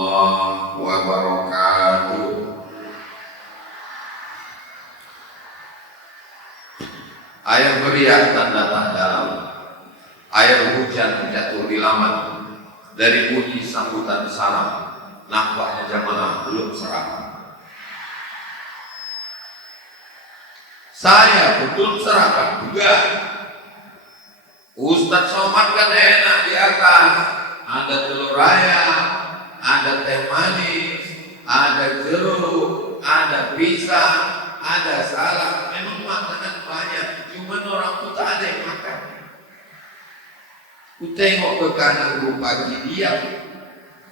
warahmatullahi wabarakatuh. Air meriah tanda dalam, air hujan jatuh di laman. Dari bunyi sambutan salam, nampaknya jamaah belum serah. Saya betul serahkan juga. Ustadz Somad kan enak di atas, ada telur ayam, ada teh manis, ada jeruk, ada pisang, ada salad. Memang makanan banyak, cuman orang tuh tak ada yang makan. Ku tengok ke kanan Bupati diam,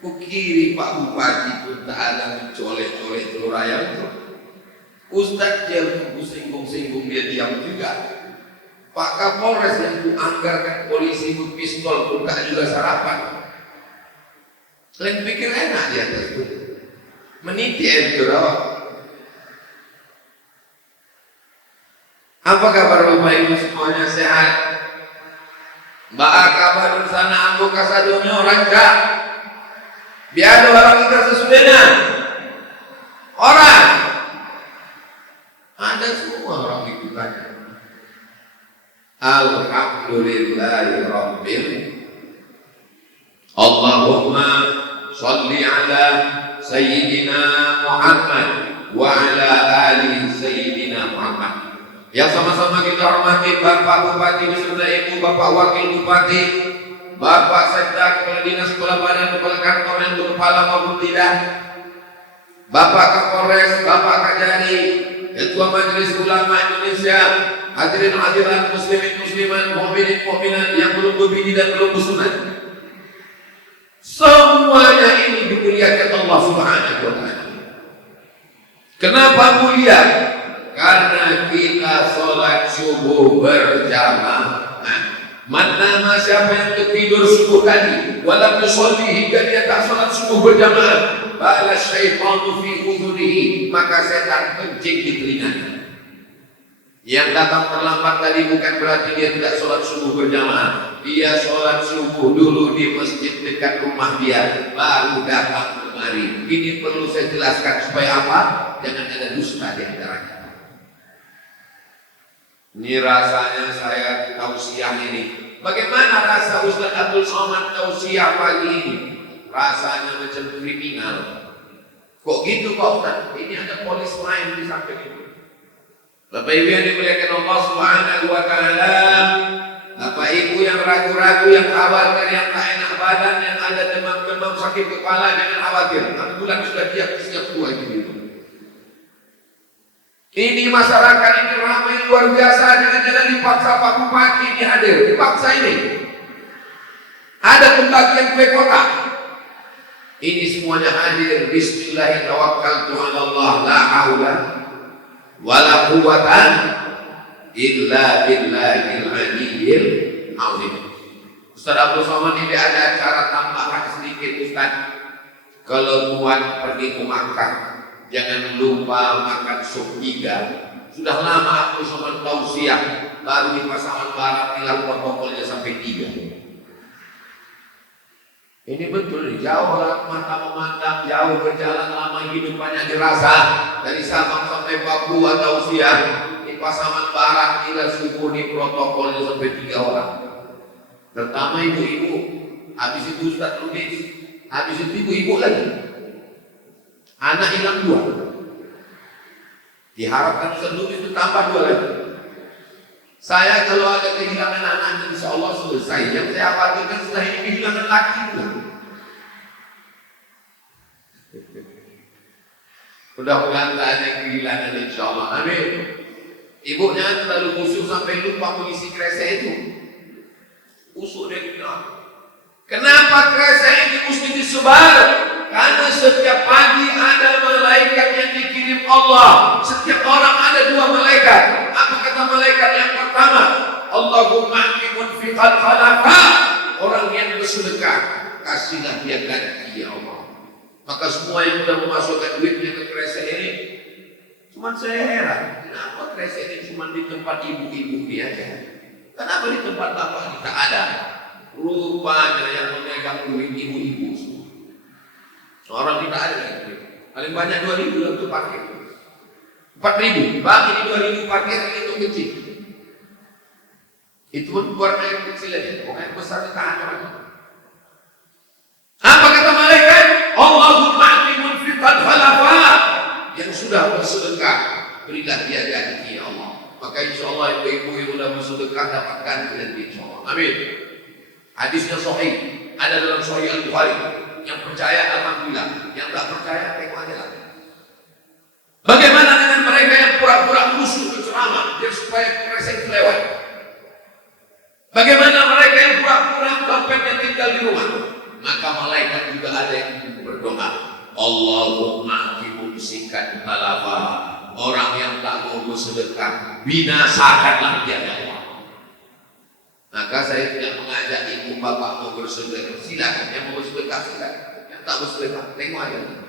ku kiri Pak Bupati pun tak ada mencolek-colek telur ayam itu. Ustadz yang ku singgung-singgung dia diam juga. Pak Kapolres yang ku anggarkan polisi ku pistol pun tak juga sarapan. Kalian pikir enak di atas itu? Meniti itu rawat. Apa kabar Bapak Ibu semuanya sehat? Mbak kabar di sana ambo kasadonya orang kah? Biar orang kita sesuainya. Orang ada semua orang ikutannya. Alhamdulillahirabbil. Allahumma sholli ala sayyidina Muhammad wa ala ali sayyidina Muhammad. Yang sama-sama kita hormati Bapak Bupati beserta Ibu Bapak Wakil Bupati, Bapak Sekda, Kepala Dinas, Kepala Badan, Kepala Kantor yang berkepala maupun tidak, Bapak Kapolres, Bapak Kajari, Ketua Majelis Ulama Indonesia, hadirin hadirat muslimin muslimat, mukminin mukminat yang belum berbini dan belum bersunat. Semuanya ini dimuliakan Allah Subhanahu wa taala. Kenapa mulia? Karena kita sholat subuh berjamaah. Mana siapa yang tertidur subuh tadi, walam yusolli hingga dia tak sholat subuh berjamaah, bala syaitanu fi udhunihi, maka setan kencing di telinganya. Yang datang terlambat tadi bukan berarti dia tidak sholat subuh berjamaah. Dia sholat subuh dulu di masjid dekat rumah dia, baru datang kemari. Ini perlu saya jelaskan supaya apa? Jangan ada dusta di antaranya. Ini rasanya saya tausiah ini. Bagaimana rasa Ustaz Abdul Somad tausiah pagi ini? Rasanya macam kriminal. Kok gitu Pak Ustaz? Ini ada polis lain di samping itu. Bapak Ibu yang dimuliakan Allah Subhanahu wa taala, Bapak Ibu yang ragu-ragu, yang khawatir, yang tak enak badan, yang ada demam-demam, sakit kepala, jangan khawatir. 6 bulan sudah dia siap tua gitu. Ini masyarakat ini ramai luar biasa, jangan-jangan dipaksa Pak Bupati ini hadir, dipaksa ini. Ada pembagian kue kotak. Ini semuanya hadir. Bismillahirrahmanirrahim. La haula wala quwwata illa billahil aliyyil azim. Ustaz Abdul Somad ini ada acara tambahan sedikit Ustaz. Kalau Tuan pergi ke Makkah, jangan lupa makan sup iga. Sudah lama aku sama tausiah, baru di pasaman barat hilang protokolnya sampai 3. Ini betul, jauh mata memandang, jauh berjalan lama hidup banyak dirasa. Dari Sabang sampai Papua tausiah, di pasaman barat hilang subuh di protokolnya sampai 3 orang. Pertama ibu-ibu, habis itu Ustaz Lubis, habis itu ibu-ibu lagi. Anak hilang 2. Diharapkan seluruh itu tambah 2 lagi. Saya kalau ada kehilangan anak, insya Allah selesai. Yang saya khawatirkan setelah ini kehilangan laki pula. Mudah-mudahan tak ada yang kehilangan insya Allah. Amin. Ibunya terlalu khusyuk sampai lupa mengisi kresek itu. Usuk dia bilang, kenapa kresek ini mesti disebar? Karena setiap pagi ada malaikat yang dikirim Allah. Setiap orang ada 2 malaikat. Apa kata malaikat yang pertama? Allahumma munfiqan khalafa. Orang yang bersedekah, kasihlah dia ganti ya Allah. Maka semua yang sudah memasukkan duitnya ke kresek ini, cuman saya heran, kenapa kresek ini cuma di tempat ibu-ibu dia aja? Kenapa di tempat bapak kita ada? Rupanya yang memegang duit ibu-ibu semua. Orang tidak ada lagi. Paling banyak 2.000 dalam itu parkir. 4.000, bagi di 2.000 parkir itu kecil. Itu pun buat air kecil aja. Pokoknya besar ditahan orang. Apa kata malaikat? Allahumma ati munfiqan khalafa. Yang sudah bersedekah, berilah dia ganti ya Allah. Maka insya Allah ibu-ibu yang sudah bersedekah dapatkan ganti insya Allah. Amin. Hadisnya sahih, ada dalam Sahih Al-Bukhari. Yang percaya alhamdulillah, yang tak percaya tengok aja lagi. Bagaimana dengan mereka yang pura-pura khusyuk berceramah biar supaya kresek lewat? Bagaimana mereka yang pura-pura dompetnya tinggal di rumah? Maka malaikat juga ada yang berdoa, Allahumma mumsikan talafa. Orang yang tak mau bersedekah, binasakanlah dia ya Allah. Maka saya tidak mengajak ibu bapak mau bersedekah, silakan. Yang mau bersedekah silakan, yang tak bersedekah tengok aja.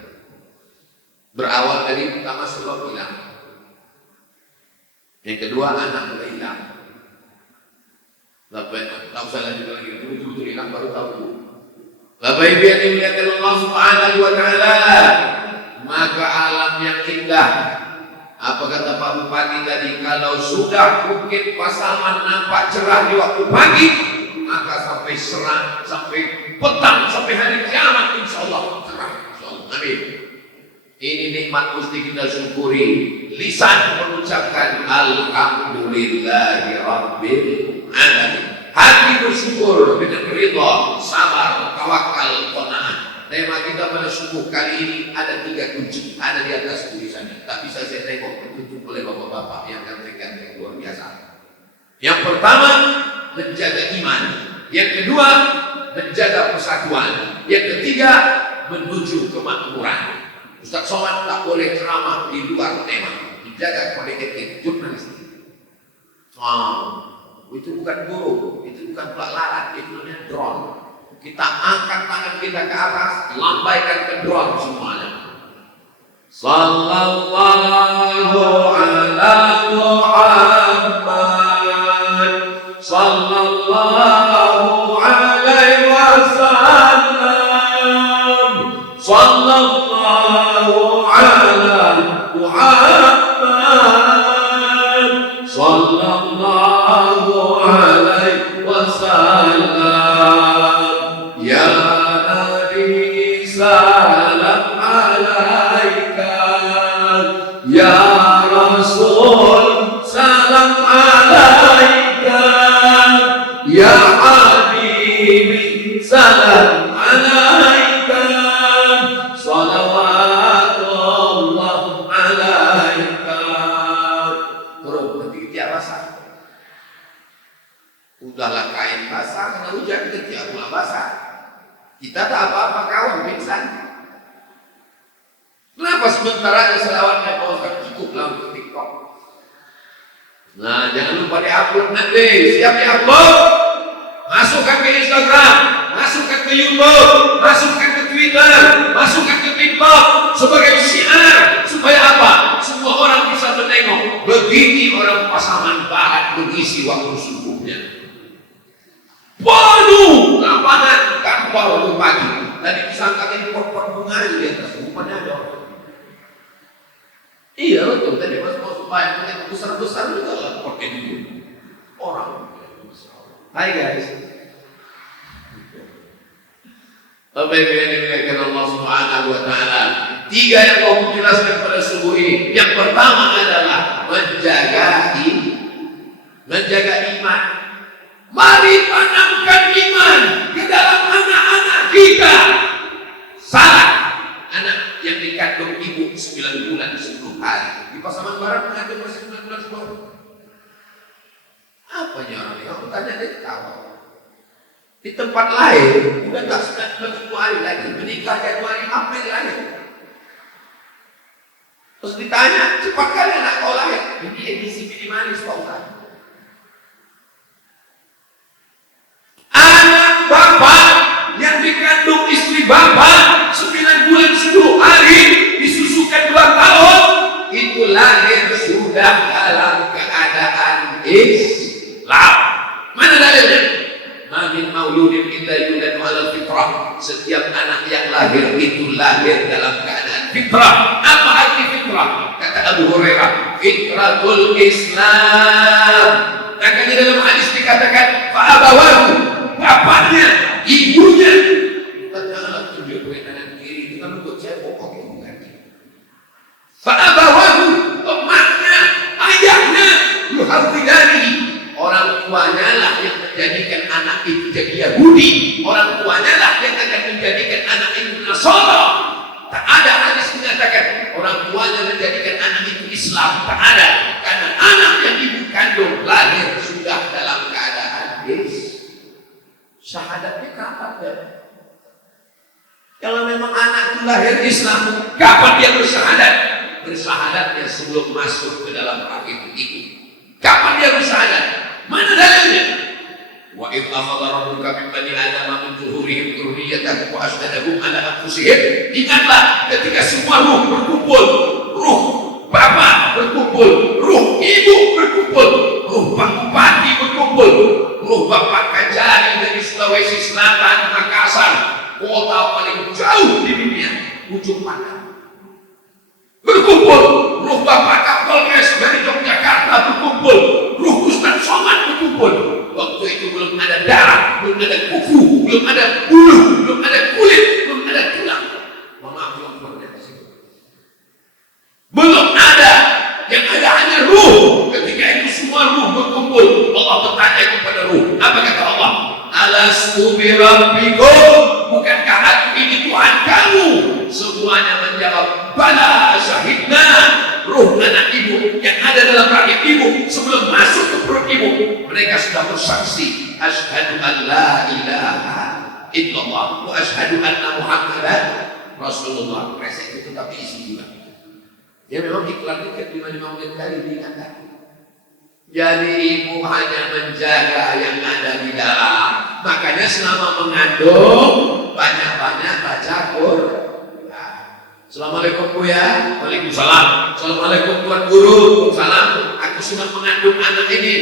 Berawal dari pertama sebab hilang, yang kedua anak mulai hilang. Tak usah lanjut lagi, betul-betul hilang baru tahu. Bapak Ibu yang dimuliakan Allah Subhanahu wa Ta'ala, maka alam yang indah. Apa kata Pak Bupati tadi? Kalau sudah Bukit Pasaman nampak cerah di waktu pagi, maka sampai serang, sampai petang, sampai hari kiamat insya Allah cerah. Amin. Ini nikmat mesti kita syukuri. Lisan mengucapkan alhamdulillahi rabbil alamin. Hati bersyukur dengan ridha, sabar, tawakal, qanaah. Tema kita pada subuh kali ini ada 3 kunci, ada di atas tulisannya. Tak bisa saya tengok, ditunjuk oleh bapak-bapak yang ganteng-ganteng luar biasa. Yang pertama, menjaga iman. Yang kedua, menjaga persatuan. Yang ketiga, menuju kemakmuran. Ustaz Somad tak boleh ceramah di luar tema. Dijaga kode etik jurnalistik. Itu bukan guru, itu bukan pelajaran, itu namanya drone. Kita angkat tangan kita ke atas, lambaikan ke drone semuanya. Sallallahu ala Muhammad, sallallahu alaihi wasallam, sallallahu ala Muhammad, sallallahu alaihi wasallam. Ya Nabi salam alaika, ya Rasul salam alaika, ya Habibi salam alaika, salawatullah alaika. Terus ketiga basah. Udahlah kain basah, kena hujan ketiga pula basah. Kita tak apa-apa kawan pingsan. Kenapa sementara selawatnya Pak cukup lah untuk TikTok? Nah, jangan lupa di-upload nanti. Siap di-upload? Masukkan ke Instagram, masukkan ke YouTube, masukkan ke Twitter, masukkan ke TikTok sebagai syiar. Supaya apa? Semua orang bisa menengok. Begini orang Pasaman Barat mengisi waktu subuhnya. Waduh, lapangan kantor waktu pagi. Tadi disangkakan pot-pot bunga di atas, rupanya ada orang. Iya betul, tadi mas mau supaya yang besar-besar juga lah potnya dulu. Orang. Hai guys. Bapak Ibu yang dimuliakan Allah Subhanahu wa Ta'ala, 3 yang mau menjelaskan pada subuh ini. Yang pertama adalah menjaga iman. Mari tanamkan iman ke dalam anak-anak kita. Salah anak yang dikandung ibu 9 bulan 10 hari. Di Pasaman Barat mengandung masih 9 bulan 10 hari. Apanya orang ini? Aku tanya dia tahu. Di tempat lain udah tak 9 bulan 10 hari lagi. Menikah Januari April lahir. Terus ditanya, cepat kali anak kau lahir. Ini edisi minimalis Pak Ustaz. Anak bapak yang dikandung istri bapak 9 bulan 10 hari disusukan 2 tahun itu lahir sudah dalam keadaan Islam. Mana dalilnya? Mamin mauludin illa yuladu alal fitrah. Setiap anak yang lahir itu lahir dalam keadaan fitrah. Apa arti fitrah? Kata Abu Hurairah, fitratul Islam. Makanya dalam hadis dikatakan fa'abawahu, bapaknya, ibunya. Janganlah tunjuk kanan kiri, itu kan untuk cebok, bukan. Fa'abawahu, emaknya, ayahnya, yuhawwidani, orang tuanya lah yang menjadikan anak itu jadi Yahudi, orang tuanya lah yang akan menjadikan anak itu Nasara. Tak ada hadis mengatakan orang tuanya menjadikan anak itu Islam, tak ada. Karena anak yang ibu kandung lahir sudah dalam keadaan syahadatnya kapan ya? Kalau memang anak itu lahir Islam, kapan dia bersyahadat? Bersyahadatnya sebelum masuk ke dalam rahim ibu. Kapan dia bersyahadat? Mana dalilnya? Wa idh akhadha rabbuka min bani adama min zuhurihim dzurriyyatahum wa asyhadahum ala anfusihim. Ingatlah ketika semua ruh berkumpul, ruh bapak berkumpul, ruh ibu berkumpul, ruh pak bupati berkumpul, ruh bapak Kajari dari Sulawesi Selatan, Makassar, kota paling jauh di dunia, ujung pandang berkumpul, ruh bapak Kapolres dari Yogyakarta berkumpul, ruh Ustaz Somad berkumpul. Waktu itu belum ada darah, belum ada kuku, belum ada bulu, belum ada kulit, belum ada tulang. Maaf, belum ada, yang ada hanya ruh. Ketika itu semua ruh berkumpul, Allah bertanya kepada ruh. Apa kata Allah? Alastu birabbikum, bukankah aku ini Tuhan kamu? Semuanya menjawab, bala syahidna. Ruh anak ibu yang ada dalam rahim ibu sebelum masuk ke perut ibu, mereka sudah bersaksi, asyhadu an la ilaha illallah wa asyhadu anna muhammadan rasulullah. Mereka itu tetap isi juga. Ya memang iklan dekat 5 menit kali diingatkan. Jadi ibu hanya menjaga yang ada di dalam. Makanya selama mengandung banyak-banyak baca Quran. Assalamualaikum Bu ya. Waalaikumsalam. Assalamualaikum Tuan Guru. Salam. Aku sudah mengandung anak ini.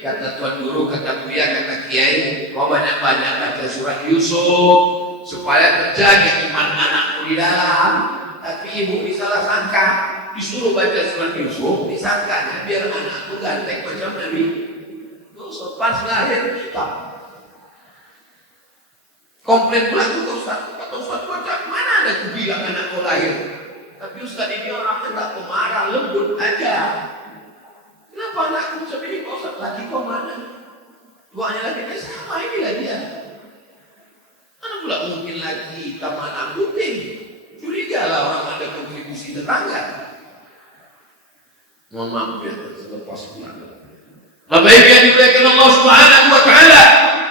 Kata Tuan Guru, kata Buya, kata Kiai, kau banyak-banyak baca surat Yusuf supaya terjaga iman anakmu di dalam. Tapi ibu disalah sangka, disuruh baca surat Yusuf, disangkanya biar anakku ganteng macam Nabi. Yusuf pas lahir kita. Komplain pula ke Ustaz. Kata Ustaz, mana ada aku bilang anakku lahir? Tapi Ustaz ini orangnya tak pemarah, lembut aja. Kenapa anakku macam ini? Pak Ustaz, lagi kau mana? Tuanya lagi sama ini lah dia. Mana pula mungkin lagi taman angkutin? Curiga lah orang ada kontribusi tetangga. Mohon maaf ya, selepas bulan. Bapak Ibu yang dimuliakan Allah Subhanahu wa Ta'ala,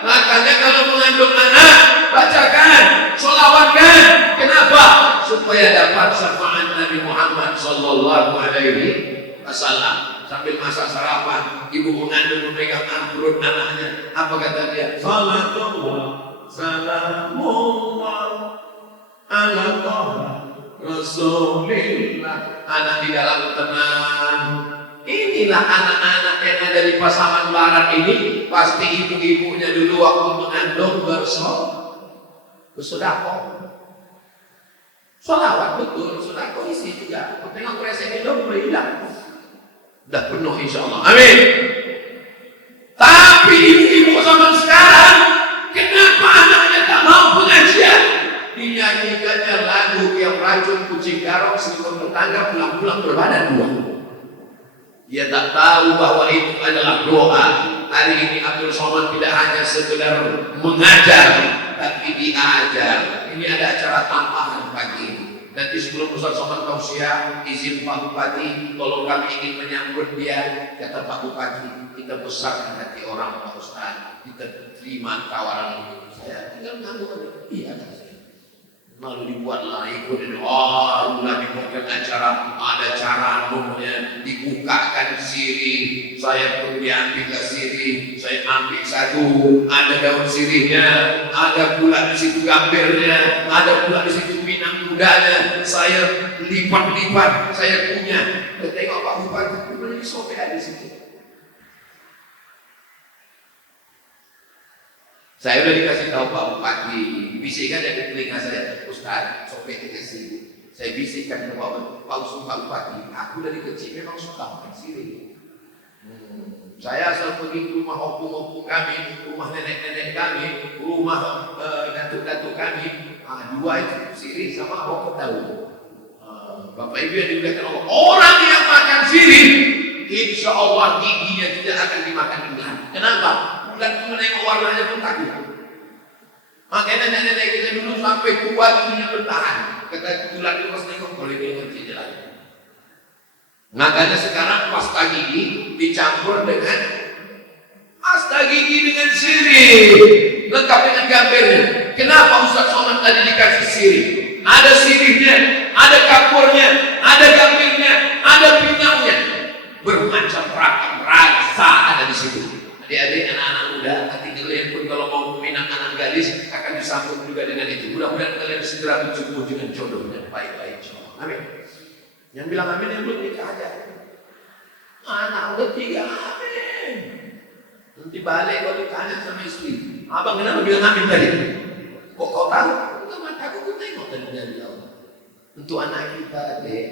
makanya kalau mengandung anak, bacakan, sholawatkan. Kenapa? Supaya dapat syafaat Nabi Muhammad sallallahu alaihi wasallam. Sambil masak sarapan, ibu mengandung memegang perut anaknya. Apa kata dia? Salatullah, salamullah, ala taha Rasulillah. Anak di dalam tenang. Inilah anak-anak yang ada di pasaman barat ini. Pasti ibu-ibunya dulu waktu mengandung bersedekah. Sholawat betul, sedekah isi juga. Tengok presiden itu mulai hilang. Sudah penuh insya Allah. Amin. Tapi ibu-ibu zaman sekarang, kenapa anaknya tak mau pengajian? Dinyanyikannya lagu yang racun kucing garong selingkuh tetangga pulang-pulang berbadan dua. Dia tak tahu bahwa itu adalah doa. Hari ini Abdul Somad tidak hanya sekedar mengajar, tapi diajar. Ini ada acara tambahan pagi ini. Nanti sebelum Ustaz Somad tausiah, izin Pak Bupati, tolong kami ingin menyambut dia. Kata Pak Bupati, kita besarkan hati orang Pak Ustaz, kita terima tawaran ini. Saya tinggal mengambil. Iya kan saya. Lalu dibuatlah ikut ini. Oh, mulai dibuatkan acara. Ada cara umumnya, dibukakan sirih. Saya pun diambil ke sirih. Saya ambil satu. Ada daun sirihnya. Ada pula di situ gambirnya. Ada pula di situ minang mudanya. Saya lipat-lipat. Saya punya. Tengok Pak Bupati. Boleh disobek di situ. Saya udah dikasih tahu Pak Bupati, bisikkan dari telinga saya, Ustaz, sampai ke sini. Saya bisikkan ke Pak Bupati, aku dari kecil memang suka makan sirih. Saya asal pergi ke rumah opung-opung kami, rumah nenek-nenek kami, rumah datuk-datuk kami. Dua itu sirih sama rokok tahu. Bapak Ibu yang dimuliakan Allah, orang yang makan sirih, insya Allah giginya tidak akan dimakan ular. Kenapa? Ular itu menengok warnanya pun takut. Makanya nenek-nenek kita dulu sampai tua giginya bertahan. Kata ular itu pas nengok kalau dia ngerti jalan. Makanya sekarang pasta gigi dicampur dengan pasta gigi dengan sirih, lengkap dengan gambarnya. Kenapa Ustaz Somad tadi dikasih sirih? Ada sirihnya, ada kapurnya, ada gambirnya, ada pinyangnya, bermacam ragam rasa ada di situ. Adik-adik, anak-anak muda, nanti kalian pun kalau mau meminang anak gadis akan disambut juga dengan itu. Mudah-mudahan kalian segera berjumpa dengan jodohnya baik-baik. Amin. Yang bilang amin yang belum nikah aja. Anak udah 3, amin. Nanti balik kalau ditanya sama istri, abang kenapa bilang amin tadi? Kok kau tahu? Enggak, mataku ku tengok dari Allah. Untuk anak kita, deh.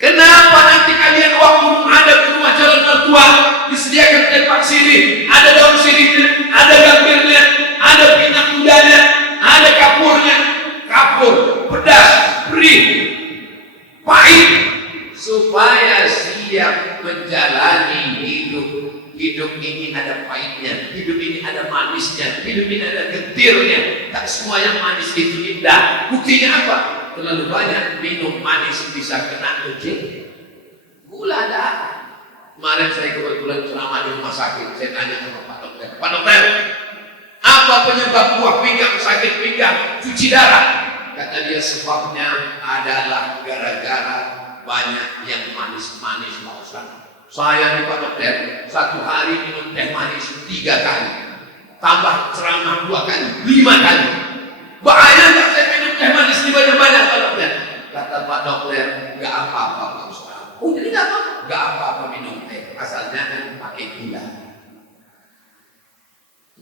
Kenapa nanti kalian waktu ada di rumah calon mertua disediakan tempat sirih, ada daun sirihnya, ada gambirnya, ada pinang mudanya, ada kapurnya, kapur, pedas, perih, pahit, supaya siap menjalani hidup. Hidup ini ada pahitnya, hidup ini ada manisnya, hidup ini ada getirnya. Tak semua yang manis itu indah. Buktinya apa? Terlalu banyak minum manis bisa kena kucing. Gula ada. Kemarin saya kebetulan ceramah di rumah sakit. Saya tanya sama Pak Dokter, Pak Dokter, apa penyebab buah pinggang sakit pinggang, cuci darah? Kata dia sebabnya adalah gara-gara banyak yang manis-manis Pak Ustaz. Saya nih Pak Dokter, 1 hari minum teh manis 3 kali, tambah ceramah 2 kali, 5 kali. Bahaya nggak saya minum teh manis di banyak-banyak Pak Dokter? Kata Pak Dokter, nggak apa-apa Pak Ustaz. Oh jadi nggak apa-apa? Nggak apa-apa minum teh, asalnya kan pakai gula.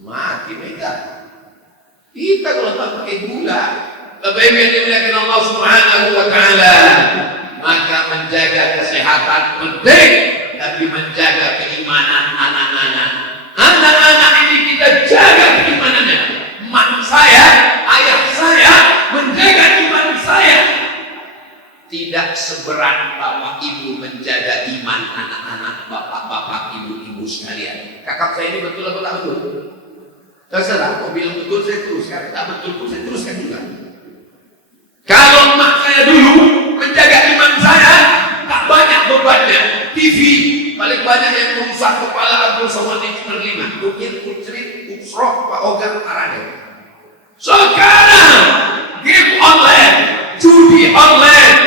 Mati mereka. Kita kalau tak pakai gula, lebih baik dimuliakan Allah Subhanahu Wa Taala. Maka menjaga kesehatan penting, tapi menjaga keimanan anak-anak. Anak-anak ini kita jaga keimanannya. Mak saya, ayah saya menjaga iman saya. Tidak seberat bapak ibu menjaga iman anak-anak, bapak-bapak, ibu-ibu sekalian. Kakak saya ini betul atau tak betul? Terserah, mau bilang betul saya teruskan, tak betul pun saya teruskan juga. Kalau mak saya dulu menjaga iman saya, tak banyak bebannya. TV paling banyak yang merusak kepala Abdul Somad di Channel 5. Mungkin Putri, Usroh, Pak Ogar, Arade. Sekarang game online, judi online,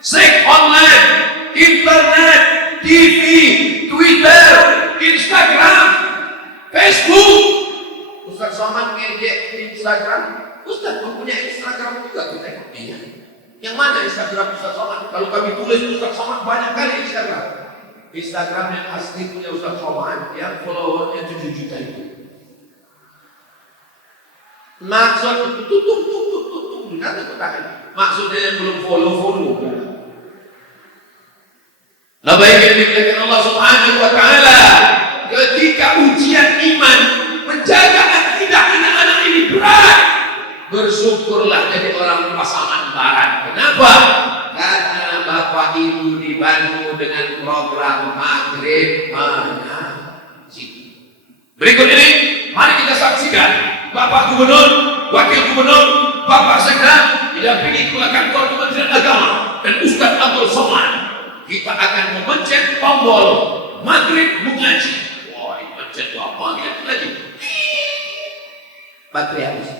seks online, internet, TV, Twitter, Instagram, Facebook. Ustaz Somad ngejek Instagram. Ustaz mempunyai Instagram juga, kita tengoknya. Yang mana Instagram Ustaz Somad? Kalau kami tulis Ustaz Somad banyak kali Instagram. Instagram yang asli punya Ustaz Somad yang followernya 7 juta itu. Maksud tutup, nanti kutakan. Maksudnya yang belum follow. Nah baik yang dimuliakan Allah Subhanahu Wa Taala, ketika ujian iman menjaga akidah anak-anak ini berat, bersyukurlah jadi orang pasaman barat. Kenapa? Karena bapak ibu dibantu dengan program maghrib mengaji. Berikut ini, mari kita saksikan Bapak Gubernur, Wakil Gubernur, Bapak Sekda didampingi Kepala Kantor Kementerian Agama dan Ustaz Abdul Somad. Kita akan memencet tombol maghrib mengaji. Wah, mencet apa lagi? Baterai habis.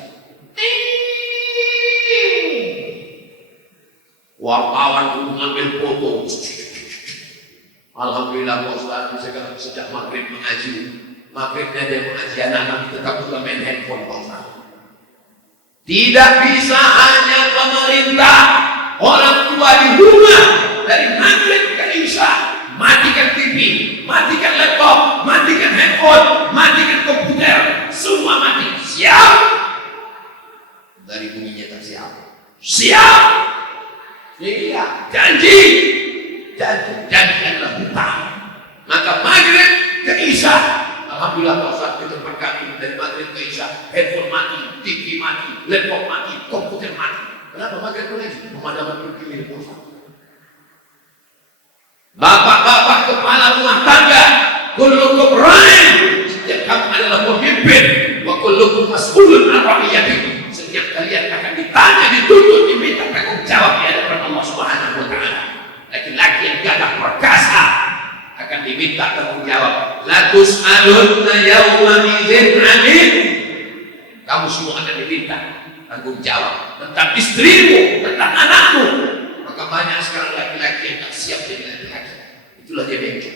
Wartawan pun mengambil foto. Alhamdulillah Pak Ustaz, sejak maghrib mengaji. Maghribnya dia mengaji, anak-anak tetap juga main handphone Pak Ustaz. Tidak bisa hanya pemerintah, orang tua di rumah dari maghrib ke isya matikan TV, matikan laptop, matikan handphone, matikan komputer, semua mati. Siap? Dari bunyinya tak siap. Siap. Iya, janji adalah hutang. Maka maghrib ke isya, alhamdulillah pada saat di tempat kami dari maghrib ke isya, handphone mati, TV mati, laptop mati, komputer mati. Kenapa maghrib ke isya? Pemadaman berkilir bosan. Bapak-bapak kepala rumah tangga, kullukum ra'in, setiap kamu adalah pemimpin, wa kullukum mas'ulun an ra'iyatihi. Setiap kalian akan ditanya, dituntut, diminta tanggung jawab di hadapan Allah Subhanahu wa taala. Laki-laki yang gagah perkasa akan diminta tanggung jawab. La tus'alunna yawma idzin 'anil. Kamu semua akan diminta tanggung jawab tentang istrimu, tentang anakmu. Maka banyak sekarang laki-laki yang tak siap jadi laki-laki. Itulah dia bengkok.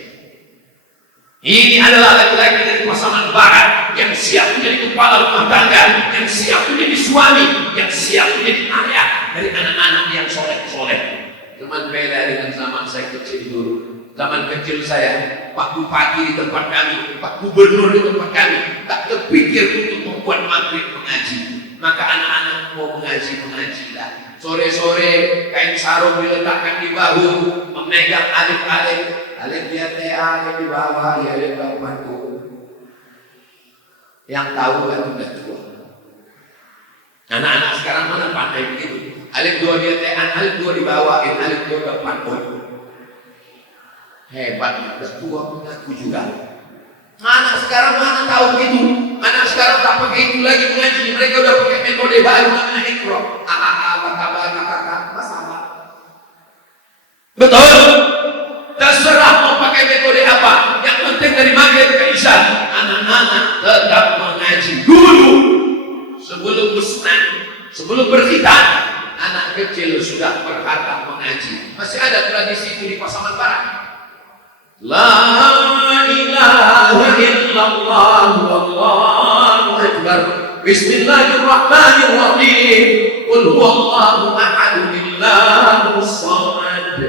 Ini adalah laki-laki dari pasaman barat yang siap menjadi kepala rumah tangga, yang siap menjadi suami, yang siap menjadi ayah dari anak-anak yang soleh-soleh. Cuman beda dengan zaman saya kecil dulu. Zaman kecil saya, Pak Bupati di tempat kami, Pak Gubernur di tempat kami, tak terpikir untuk membuat maghrib mengaji. Maka anak-anak mau mengaji-mengajilah. Sore-sore kain sarung diletakkan di bahu, memegang alif-alif. Alif dia alif di bawah, dia alif bawahku. Yang tahu kan sudah tua. Anak-anak sekarang mana pandai begitu. Alif dua dia alif dua di bawah, alif dua depan pun. Hebat, sudah tua mengaku juga. Anak sekarang mana tahu begitu. Anak sekarang tak pakai itu lagi mengaji. Mereka udah pakai metode baru namanya Iqra. Masalah. Betul. Terserah mau pakai metode apa. Yang penting dari maghrib ke isya, anak-anak tetap mengaji dulu. Sebelum bersenang, sebelum berkhitan, anak kecil sudah berharap mengaji. Masih ada tradisi itu di Pasaman Barat. La ilaha illallah wallahu akbar. Bismillahirrahmanirrahim. Qul huwallahu ahad, Allahus samad.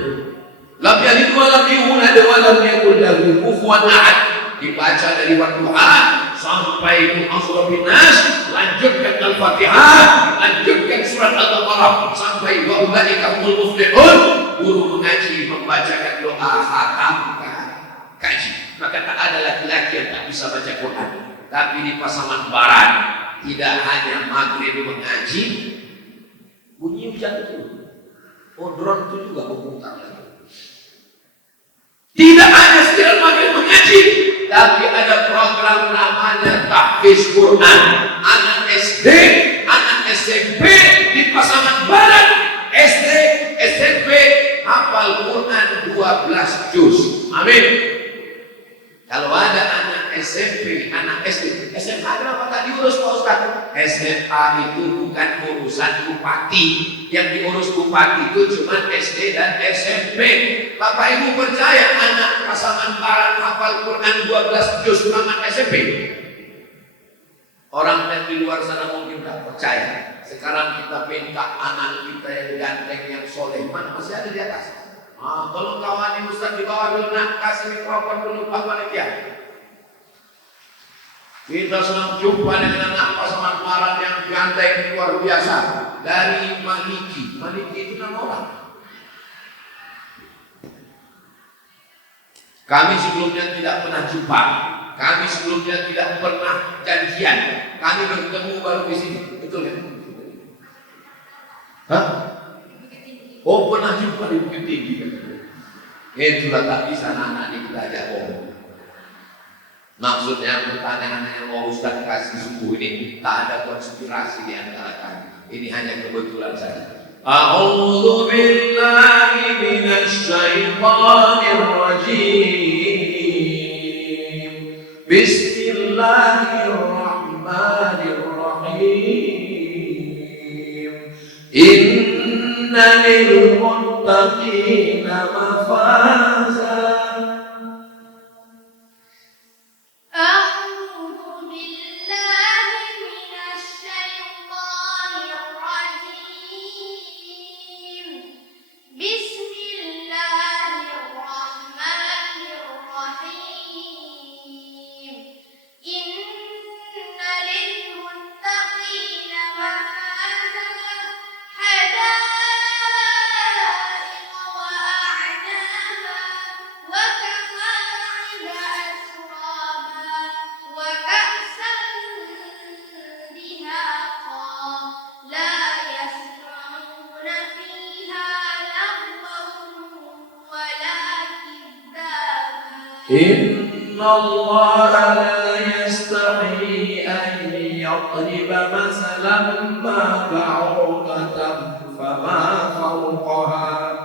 Lam yalid wa lam yulad wa lam yakul lahu kufuwan ahad. Dibaca dari Wadduha sampai Asra bin Nas, lanjutkan Al-Fatihah, lanjutkan surat Al-Baqarah sampai wa ulaika humul muflihun. Guru mengaji membacakan doa khatam kaji. Maka tak ada laki-laki yang tak bisa baca Quran. Tapi di Pasaman Barat tidak hanya maghrib mengaji, bunyi hujan itu, drone itu juga memutar lagi. Tidak hanya sekedar maghrib mengaji, tapi ada program namanya tahfiz Quran. Anak SD, anak SMP di Pasaman Barat, SD, SMP hafal Quran 12 juz. Amin. Kalau ada anak SMP, anak SD, SMA kenapa tak diurus Pak Ustaz? SMA itu bukan urusan bupati. Yang diurus bupati itu cuma SD dan SMP. Bapak Ibu percaya anak Pasaman Barat hafal Quran 12 juz anak SMP? Orang yang di luar sana mungkin tak percaya. Sekarang kita minta anak kita yang ganteng, yang soleh, mana masih ada di atas. Tolong kawani Ustaz di bawah dulu, nak kasih mikrofon dulu Pak Panitia. Kita sedang jumpa dengan anak Pasaman Barat yang ganteng luar biasa dari Maliki. Maliki itu nama orang. Kami sebelumnya tidak pernah jumpa. Kami sebelumnya tidak pernah janjian. Kami bertemu baru di sini. Betul kan? Hah? Oh, pernah jumpa di Bukit Tinggi kan? Itulah tak bisa anak-anak ini belajar bohong. Maksudnya pertanyaan yang mau Ustaz kasih subuh ini tak ada konspirasi di antara kami. Ini hanya kebetulan saja. A'udzu billahi minasy syaithanir rajim. Bismillahirrahmanirrahim. Inna lil muttaqina mafaza. Inna Allah la yastahi an yadriba masalan ma ba'udatan fama fawqaha.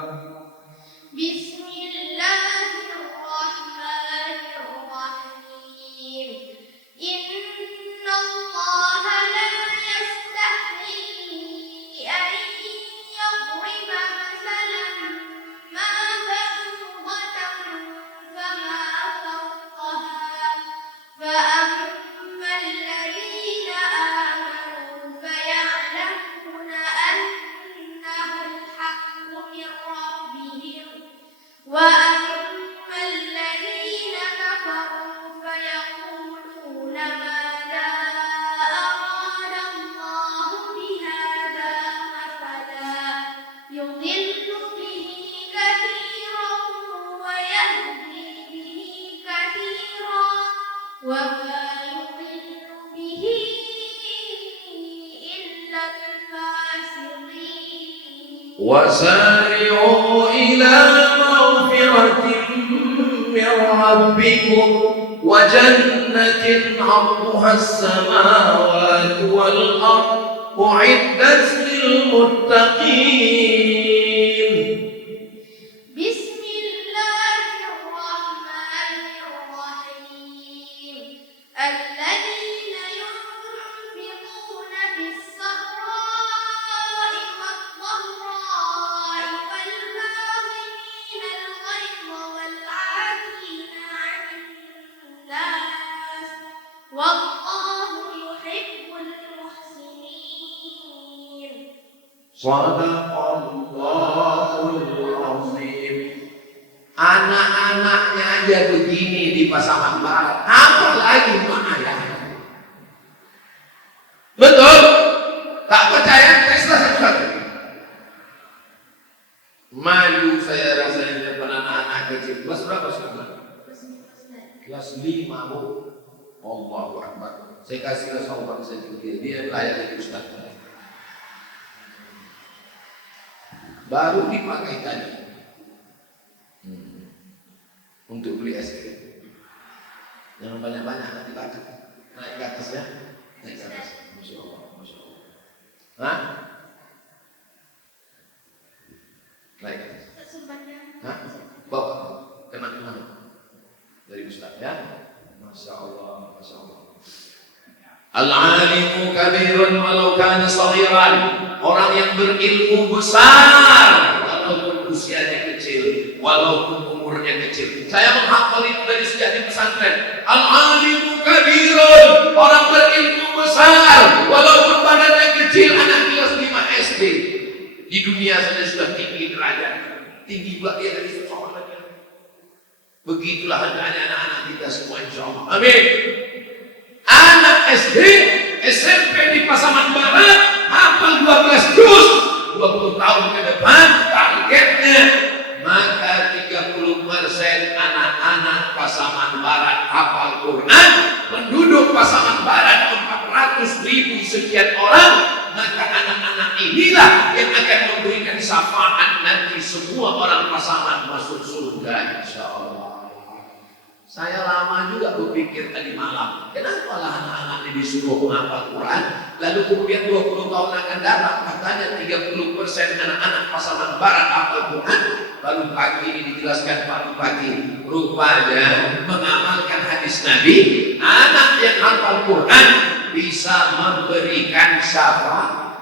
وسارعوا إلى مغفرة من ربكم وجنة عرضها السماوات والأرض أعدت للمتقين. Sadaqallahul azim. Anak-anaknya aja begini di Pasaman Barat, apalagi mak ayah. Betul? Tak percaya? Teslah satu-satu. Malu saya rasanya depan anak-anak kecil. Kelas berapa sekarang? Kelas 5 bu. Allahu Akbar. Saya kasih seorang sedikit, dia layak jadi ustaz. Baru dipakai tadi untuk beli es krim. Jangan banyak-banyak, nanti bakar. Naik ke atas ya, naik ke atas. Masya Allah, Masya Allah. Hah? Naik ke atas. Hah? Bawa, kena dari Ustaz ya. Masya Allah, Masya Allah. Al-alimu kabirun walau kana saghiran. Orang yang berilmu besar walaupun usianya kecil, walaupun umurnya kecil. Saya menghafal itu dari sejak di pesantren. Al-alimu kabirun, orang berilmu besar walaupun badannya kecil. Anak kelas 5 SD di dunia saja sudah tinggi derajat, tinggi pula dia dari sekolah. Begitulah hendaknya anak-anak kita semua, insyaallah. Amin. Anak SD, SMP di Pasaman Barat hafal 12 juz, 20 tahun ke depan targetnya, maka 30% anak-anak Pasaman Barat hafal Quran. Penduduk Pasaman Barat 400.000 sekian orang, maka anak-anak inilah yang akan memberikan syafaat nanti semua orang Pasaman masuk surga, insyaallah. Saya lama juga berpikir tadi malam, kenapa lah anak-anak ini disuruh menghafal Quran, lalu kemudian 20 tahun akan datang katanya 30% anak-anak Pasaman Barat hafal Quran. Baru pagi ini dijelaskan Pak Bupati, rupanya mengamalkan hadis Nabi, anak yang hafal Quran bisa memberikan syafaat.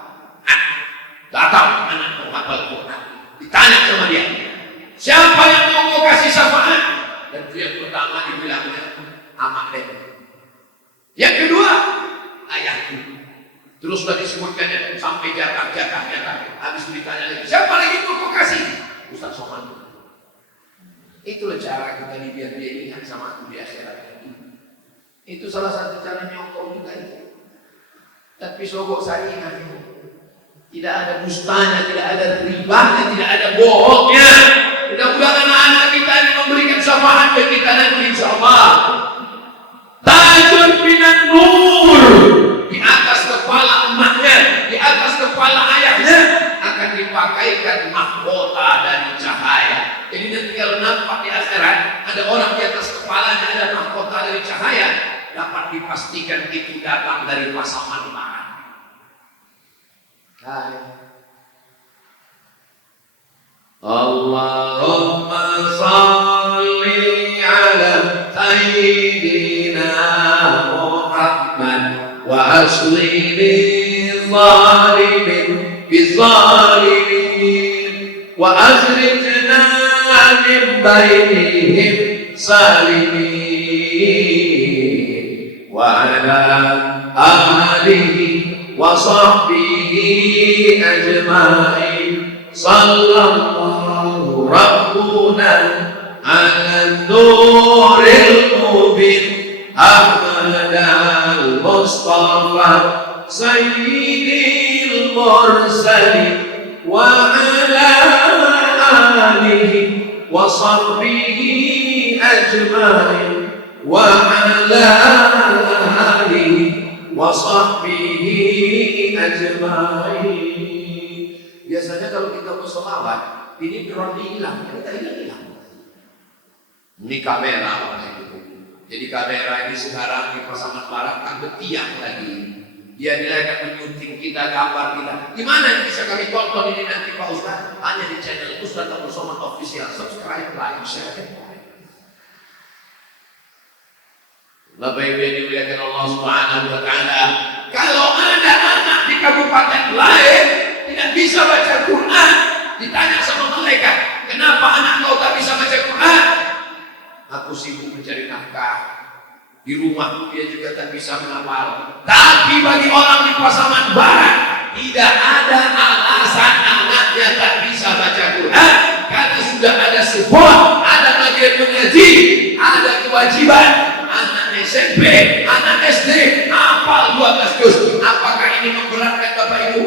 Datang anak menghafal Quran, ditanya sama dia, siapa yang mau kasih syafaat? Dan itu yang pertama dibilangnya amak deh. Yang kedua ayahku. Terus sudah disebutkannya sampai jatah. Habis ditanya lagi, siapa lagi mau kau kasih? Ustaz Somad. Itulah cara kita biar dia ingat sama aku di akhirat. Itu salah satu cara nyokong juga itu. Tapi sogok saringan itu tidak ada dustanya, tidak ada ribanya, tidak ada bohongnya. Mudah-mudahan anak-anak kita ini memberikan syafaat bagi kita nanti insyaallah. Tajun minan nur, di atas kepala emaknya, di atas kepala ayahnya akan dipakaikan mahkota dari cahaya. Jadi nanti kalau nampak di akhirat ada orang di atas kepalanya ada mahkota dari cahaya, dapat dipastikan itu datang dari pasaman barat. Hai. Allahumma salli ala sayyidina Muhammad wa aslini zalimin bizalimin wa akhrijna min bainihim salimin wa ala alihi wa sahbihi ajma'in sallallahu rabbuna ala nuril mubin Ahmad al-Mustafa sayyidil mursalin wa ala alihi wa sahbihi ajma'in wa ala alihi wa sahbihi ajma'in. Biasanya kalau kita mau sholawat ini drone hilang, kita hilang. Ini kamera itu. Jadi kamera ini sekarang di pasaman barat kan bertiang lagi. Dia akan menyunting kita, gambar kita. Gimana yang bisa kami tonton ini nanti Pak Ustaz? Hanya di channel Ustaz Abdul Somad Official. Subscribe, like, share. Bapak Ibu yang dimuliakan Allah Subhanahu wa Ta'ala, kalau ada anak di kabupaten lain tidak bisa baca Quran, ditanya sama malaikat, kenapa anak kau tak bisa baca Quran? Aku sibuk mencari nafkah. Di rumahku dia juga tak bisa menghafal. Tapi bagi orang di pasaman barat tidak ada alasan anaknya tak bisa baca Quran, karena sudah ada sebuah, ada bagian mengaji, ada kewajiban. Anak SMP, anak SD hafal 12 juz. Apakah ini memberatkan Bapak Ibu?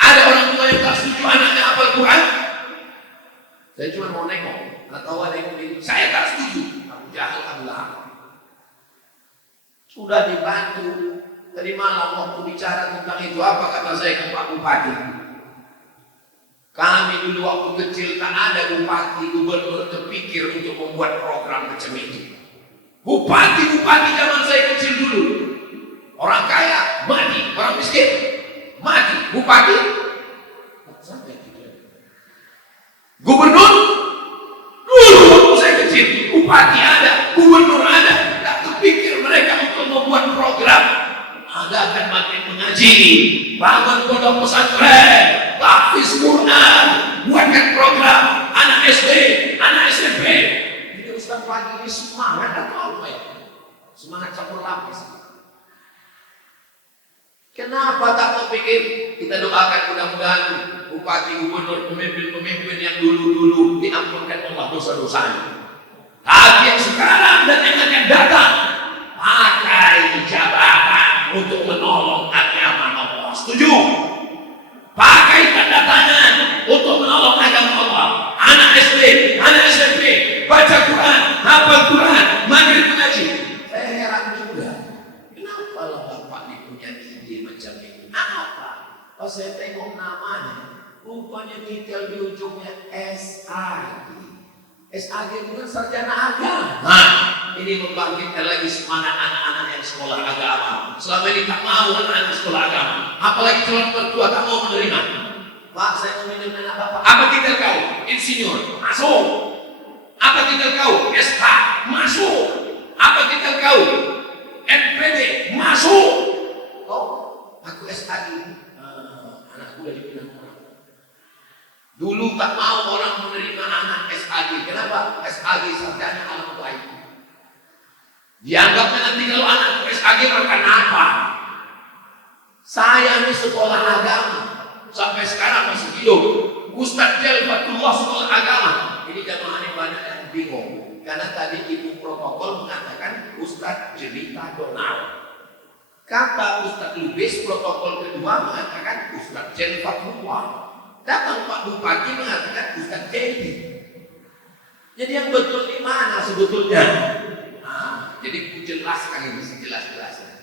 Ada orang tua yang tak setuju anaknya hafal Quran? Saya cuma mau nengok, atau ada yang bilang saya tak setuju. Aku jahil, aku lahap. Sudah dibantu tadi malam waktu bicara tentang itu, apa kata saya ke Pak Bupati? Kami dulu waktu kecil tak ada bupati, gubernur terpikir untuk membuat program macam itu. Bupati-bupati zaman saya kecil dulu, orang kaya mati, orang miskin mati. Bupati, gubernur dulu waktu saya kecil, bupati ada, gubernur ada. Tak terpikir mereka untuk membuat program. Adakan makin mengaji, bangun pondok pesantren, tahfiz Quran, buatkan program anak SD, anak SMP. Jadi Ustaz pagi ini semangat atau apa ya? Semangat campur lapis. Kenapa tak terpikir? Kita doakan mudah-mudahan bupati, gubernur, pemimpin-pemimpin yang dulu-dulu diampunkan Allah dosa-dosanya. Tapi yang sekarang dan yang akan datang pakai jabatan untuk menolong agama Allah. Setuju? Pakai tanda tangan untuk menolong agama Allah. Anak SD, anak SMP baca Quran, hafal Quran, maghrib mengaji. Saya heran juga, kenapa lah Bapak punya ide macam ini? Apa? Pas saya tengok namanya, rupanya titel di ujungnya SAG. SAG itu kan sarjana agama. Nah, ini membangkitkan lagi semangat anak-anak yang sekolah agama. Selama ini tak mau anak-anak sekolah agama, apalagi calon mertua tak mau menerima. Pak, saya mau minum anak Bapak. Apa titel kau? Insinyur, masuk. Apa titel kau? SH, masuk. Apa titel kau? MPD, masuk. Oh, aku SAG. Anakku udah dipindah orang. Dulu tak mau orang menerima anak SAG. Kenapa? SAG sarjana alam baik. Dianggapnya nanti kalau anak SAG makan apa? Saya ini sekolah agama, sampai sekarang masih hidup. Ustaz Jalfatullah sekolah agama. Ini jamaah ini banyak yang bingung, karena tadi ibu protokol mengatakan Ustaz Jelita Donald. Kata Ustaz Lubis protokol kedua mengatakan Ustaz Jalfatullah. Datang Pak Bupati mengatakan Ustaz Jadi. Jadi yang betul di mana sebetulnya? Jadi ku jelaskan ini sejelas-jelasnya.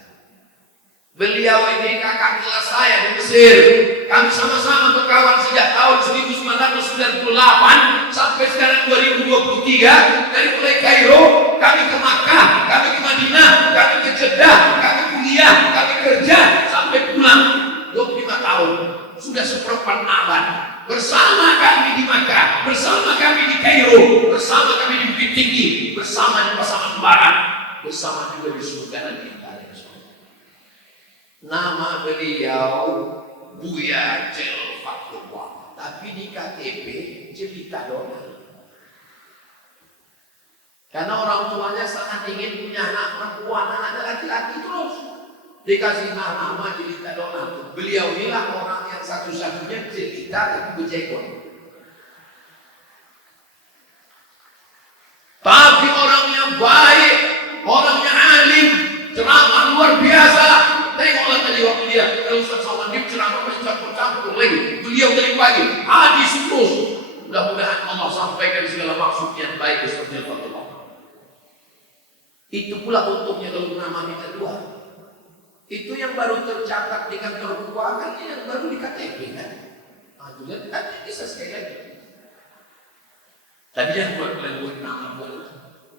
Beliau ini kakak kelas saya di Mesir. Kami sama-sama berkawan sejak tahun 1998 sampai 2003 dari mulai Kairo kami ke Makkah, kami ke Madinah, kami ke Jeddah, kami kuliah, kami kerja sampai pulang 25 tahun. Sudah seperempat abad bersama kami di Makkah, bersama kami di Kairo, bersama kami di Bukit Tinggi, bersama di pasaman barat, bersama juga di surga nanti. Nama beliau Buya Jel Fakulwa, tapi di KTP Jelita Donald. Karena orang tuanya sangat ingin punya anak perempuan, anaknya laki-laki terus dikasih nama Jelita Donald. Beliau inilah orang yang satu-satunya Jelita tapi berjenggot. Tapi orangnya baik, orangnya alim, ceramah luar biasa. Tengoklah tadi waktu dia kalau Ustaz Sawadib ceramah masih campur-campur lagi. Beliau dari pagi hadis terus. Mudah-mudahan Allah sampaikan segala maksud yang baik seperti Allah. Itu pula untungnya kalau nama kita dua. Itu yang baru tercatat di kantor keuangan, yang baru di KTP kan. Itu lihat nanti bisa sekali lagi. Tapi jangan buat nama buat.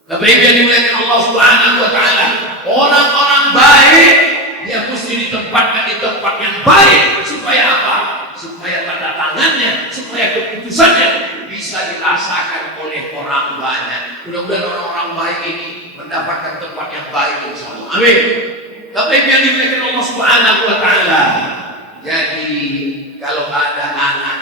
Bapak Ibu yang dimuliakan Allah Subhanahu wa taala, orang-orang baik dia mesti ditempatkan di tempat yang baik. Supaya apa? Supaya tanda tangannya, supaya keputusannya bisa dirasakan oleh orang banyak. Mudah-mudahan orang-orang baik ini mendapatkan tempat yang baik insyaallah. Amin. Tapi yang dimuliakan Allah Subhanahu wa taala. Jadi kalau ada anak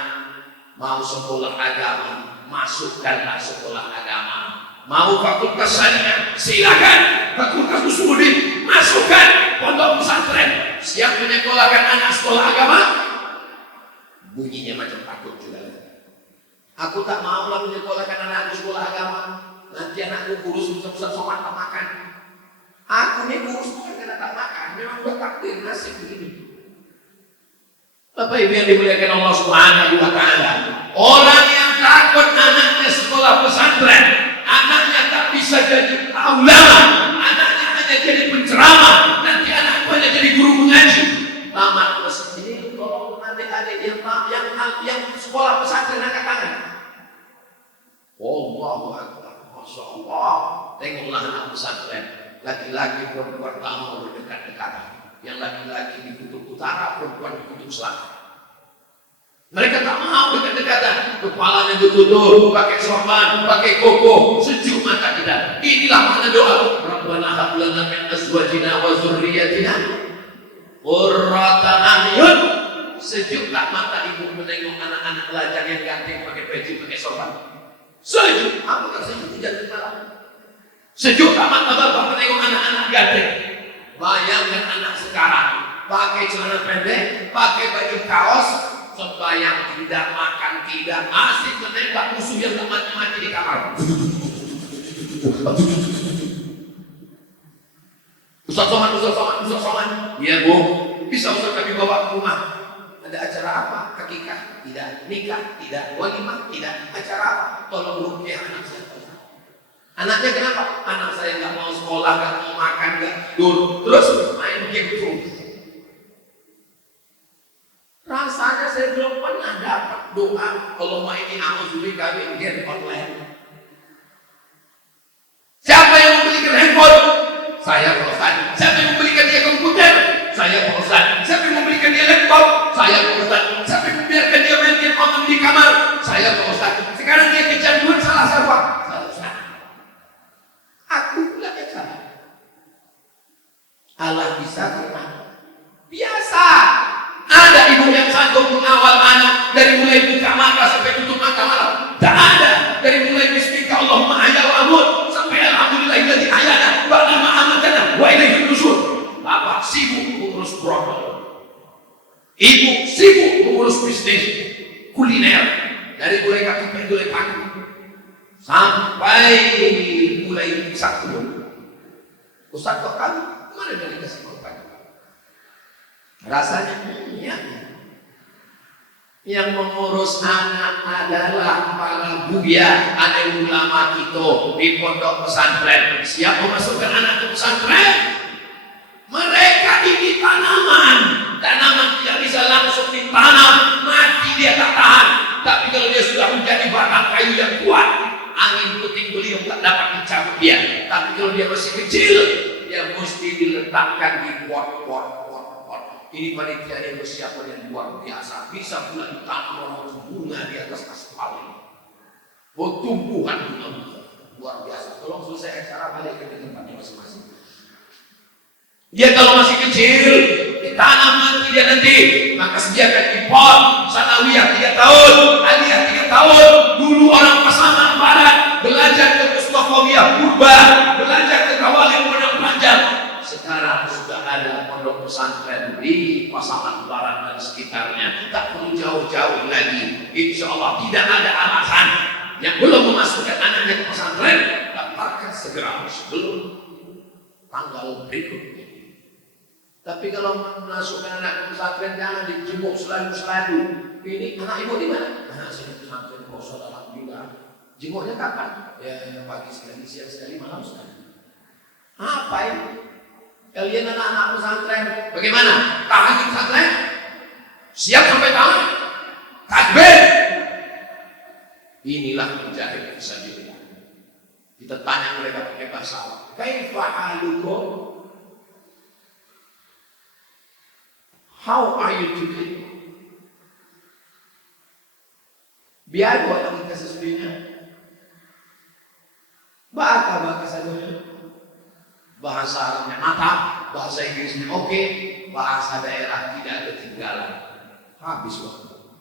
mau sekolah agama, masukkanlah sekolah agama. Mau fakultas syariah, silakan. Fakultas usuluddin, masukkan. Pondok pesantren, siap menyekolahkan anak sekolah agama. Bunyinya macam takut juga. Aku tak mau lah menyekolahkan anakku sekolah agama. Nanti anakku kurus besar-besar somad tak makan. Aku ini kurus bukan karena tak makan, memang udah takdir nasib begini. Bapak Ibu yang dimuliakan Allah Subhanahu wa taala, orang yang takut anaknya sekolah pesantren, anaknya tak bisa jadi ulama, anaknya hanya jadi penceramah, nanti anakku hanya jadi guru mengaji. Tamat masjid, tolong adik-adik yang sekolah pesantren angkat tangan. Allahu Akbar, Masya Allah. Tengoklah anak pesantren, laki-laki perempuan tak mau berdekat-dekatan. Yang laki-laki di kutub utara, perempuan di kutub selatan. Mereka tak mau dekat-dekatan. Kepalanya ditutup, pakai sorban, pakai koko, sejuk mata kita. Inilah makna doa. Rabbana hab lana min azwajina wa dzurriyyatina qurrata a'yun. Sejuklah mata ibu menengok anak-anak pelajar yang ganteng pakai peci, pakai sorban. Sejuk. Apakah sejuk tidak kenal? Sejuklah mata bapak menengok anak-anak ganteng. Bayangkan anak sekarang pakai celana pendek, pakai baju kaos, sembahyang tidak, makan tidak, asik menembak musuh yang tak mati-mati di kamar. Ustaz Somad. Iya Bu, bisa Ustaz kami bawa ke rumah. Ada acara apa? Akikah? Tidak. Nikah? Tidak. Walimah? Tidak. Acara apa? Tolong rupiah anak saya. Anaknya kenapa? Anak saya nggak mau sekolah, nggak mau makan, nggak tidur, terus main game terus. Rasanya saya belum pernah dapat doa Allahumma inni a'udzubika min game online. Siapa yang membelikan handphone? Saya Pak Ustaz. Siapa yang membelikan dia komputer? Saya Pak Ustaz. Siapa yang membelikan dia laptop? Saya Pak Ustaz. Siapa yang membiarkan dia main game online di kamar? Saya Pak Ustaz. Sekarang dia kecanduan, salah siapa? Aku pula yang salah. Allah bisa karena biasa. Ada ibu yang sanggup mengawal anak dari mulai buka mata sampai tutup mata malam. Tak ada. Dari mulai bismika Allahumma ahya wa amut sampai alhamdulillahilladzi ahyana wa ma amatana wa ilaihi nusyur. Bapak sibuk mengurus brodol. Ibu sibuk mengurus bisnis kuliner dari mulai kaki pendulai pagi sampai mulai bisa turun. Ustaz kok kami kemana dari kasih korban? Rasanya ya. Yang mengurus anak adalah para buya, ada ulama kita di pondok pesantren. Siap memasukkan anak ke pesantren? Mereka ini tanaman tidak bisa langsung ditanam, mati dia tak tahan. Tapi kalau dia sudah menjadi batang kayu yang kuat, angin puting beliung tak dapat mencabut dia. Tapi kalau dia masih kecil, dia mesti diletakkan di pot. Ini panitianya persiapan yang luar biasa. Bisa pula ditanam bunga di atas aspal ini. Tumbuhan bunga luar biasa. Tolong selesai acara balik ke tempatnya masing-masing. Dia kalau masih kecil, ditanam nanti dia nanti, maka sediakan di pot. Sanawiyah 3 tahun, aliyah 3 tahun. Dulu orang Pasaman Barat belajar ke Mustafawiyah Purba, belajar ke Kawalin Padang Panjang. Sekarang sudah ada pondok pesantren di Pasaman Barat dan sekitarnya. Tak perlu jauh-jauh lagi. Insya Allah tidak ada alasan yang belum memasukkan anaknya ke pesantren, daftarkan segera sebelum tanggal berikutnya. Tapi kalau memasukkan anak ke pesantren jangan dijemuk selalu. Ini anak ibu di mana? Nah, saya di pesantren kok alhamdulillah. Jemuknya kapan? Ya pagi sekali, siang sekali, malam sekali. Apa ini? Kalian anak-anak pesantren, bagaimana? Tahan di pesantren? Siap sampai tahan? Takbir! Inilah menjahit fisabilillah. Kita tanya mereka pakai bahasa Arab. Kaifa halukum? How are you today? Biar buat kita sesuainya. Bahasa saja. Bahasa Arabnya mantap, bahasa Inggrisnya oke, bahasa daerah tidak ketinggalan. Habis waktu.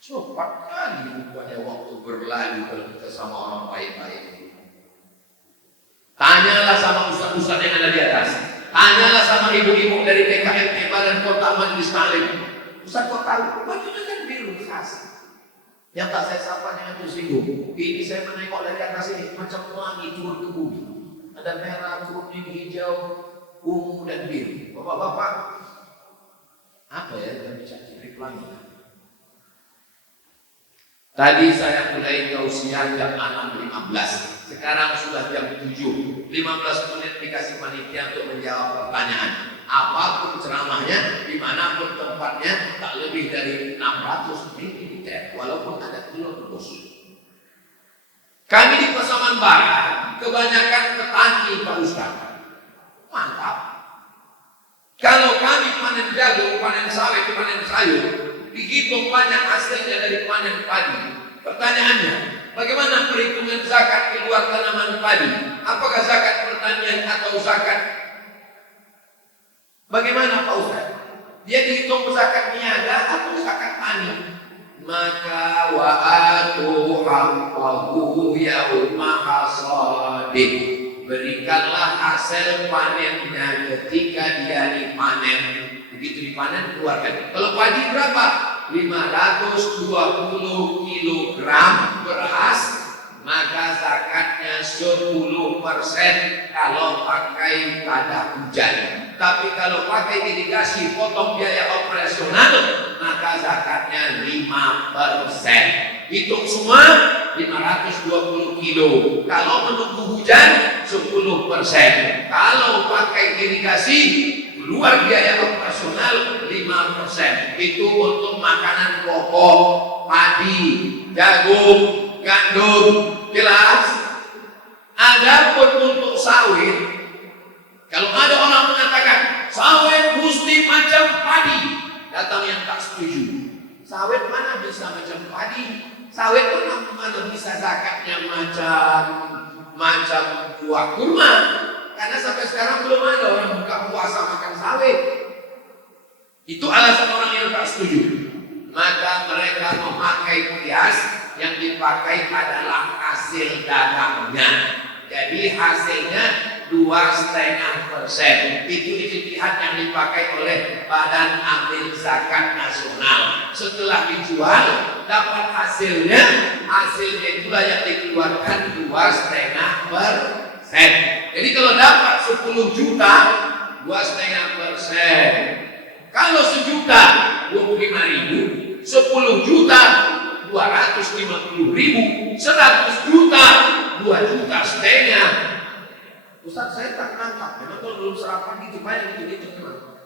Cepat kali rupanya waktu berlalu kalau kita sama orang baik-baik. Tanyalah sama ustaz-ustaz yang ada di atas. Tanyalah sama ibu-ibu dari PKMT Badan Kota Majelis Taklim. Ustaz kok tahu? Bajunya kan biru khas. Yang tak saya sapa jangan tersinggung. Ini saya menengok dari atas ini macam pelangi turun ke bumi. Ada merah, kuning, hijau, ungu dan biru. Bapak-bapak, apa ya kita bicara ciri pelangi? Tadi saya mulai tausiah jam 6.15. Sekarang sudah jam 7. 15 menit dikasih panitia untuk menjawab pertanyaan. Apapun ceramahnya, dimanapun tempatnya, tak lebih dari 600 ml. Walaupun ada telur rebus. Kami di Pasaman Barat kebanyakan petani Pak Ustaz. Mantap. Kalau kami panen jagung, panen sawit, panen sayur, dihitung banyak hasilnya dari panen padi. Pertanyaannya, bagaimana perhitungan zakat keluar tanaman padi? Apakah zakat pertanian atau zakat? Bagaimana Pak Ustaz? Dia dihitung zakat niaga atau zakat tani? Maka wa'atu haqqahu yawma hasadih. Berikanlah hasil panennya ketika dia dipanen. Begitu dipanen keluarkan. Kalau padi berapa? 520 kilogram beras, maka zakatnya 10% kalau pakai tada hujan. Tapi kalau pakai irigasi potong biaya operasional, maka zakatnya 5%. Hitung semua 520 kilo. Kalau menunggu hujan 10%. Kalau pakai irigasi keluar biaya operasional 5%. Itu untuk makanan pokok, padi, jagung, gandum. Jelas? Adapun untuk sawit, kalau ada orang mengatakan sawit mesti macam padi, datang yang tak setuju. Sawit mana bisa macam padi? Sawit mana bisa zakatnya macam buah kurma? Karena sampai sekarang belum ada orang buka puasa makan sawit. Itu alasan orang yang tak setuju. Maka mereka memakai kias, yang dipakai adalah hasil dagangnya. Jadi hasilnya 2,5%. Itu ijtihad yang dipakai oleh Badan Amil Zakat Nasional. Setelah dijual, dapat hasilnya itulah yang dikeluarkan 2,5%. Jadi kalau dapat 10 juta, 2,5%. Kalau sejuta, 25.000. 10 juta, 250.000. 100 juta, 2,5 juta. Ustaz saya tak nangkap, memang kalau belum serapan gitu banyak gitu memang.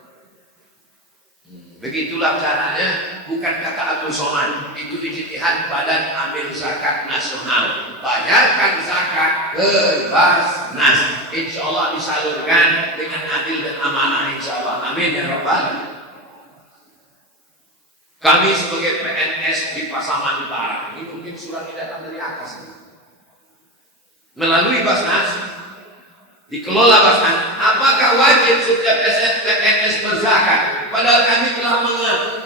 Begitulah caranya, bukan kata Abdul Somad, itu ijtihad Badan Amil Zakat Nasional. Bayarkan zakat bebas nas, insya Allah disalurkan dengan adil dan amanah, insya Allah. Amin ya Rabbal. Kami sebagai PNS di Pasaman Barat, ini mungkin suratnya datang dari atas, melalui Basnas, dikelola Basnas. Apakah wajib setiap PNS berzakat? Padahal kami telah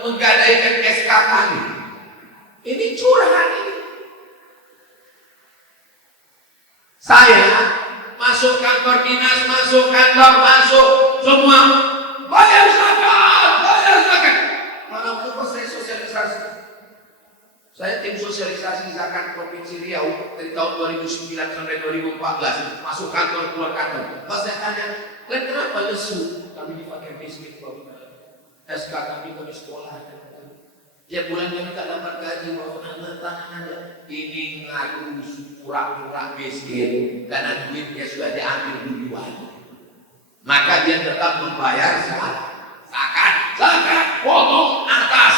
menggadaikan SK kami. Ini curhat ini. Saya masuk kantor dinas, masuk kantor, masuk semua bayar zakat, bayar zakat. Malam itu pas saya sosialisasi, saya tim sosialisasi zakat Provinsi Riau dari tahun 2009 sampai 2014, masuk kantor keluar kantor. Pas saya tanya, kalian kenapa lesu? Kami dipakai bisnis Bapak. SK kami sekolah. Tiap bulan kami tak dapat gaji, tangan aja. Ini ngaku pura-pura miskin karena duitnya sudah diambil duluan. Maka dia tetap membayar zakat potong atas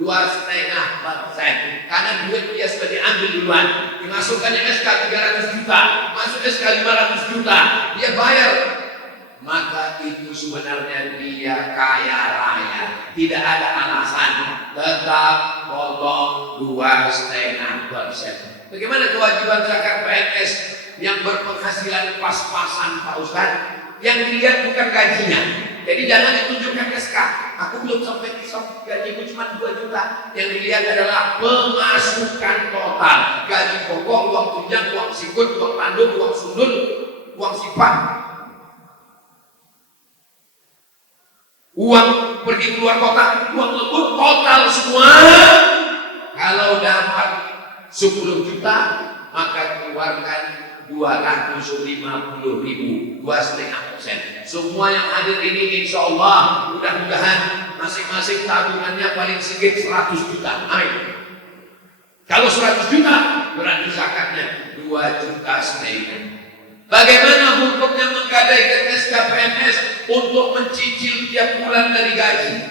2,5% karena duit dia sudah diambil duluan. Dimasukkannya SK 300 juta, masuk SK 500 juta, dia bayar. Maka itu sebenarnya dia kaya raya. Tidak ada alasan, tetap potong 2,5%. Bagaimana kewajiban zakat PNS yang berpenghasilan pas-pasan Pak Ustadz? Yang dilihat bukan gajinya. Jadi jangan ditunjukkan SK. Aku belum sampai gajiku cuma 2 juta. Yang dilihat adalah pemasukan total. Gaji pokok, uang tunjang, uang sikut, uang tanduk, uang sundul, uang sifat, uang pergi keluar kota, uang lembur, total semua. Kalau dapat 10 juta, maka keluarkan 250.000, 2,5%. Semua yang hadir ini insya Allah mudah-mudahan masing-masing tabungannya paling sedikit 100 juta. Amin. Kalau 100 juta berarti zakatnya 2,5 juta. Bagaimana hukumnya menggadaikan SKPNS untuk mencicil tiap bulan dari gaji?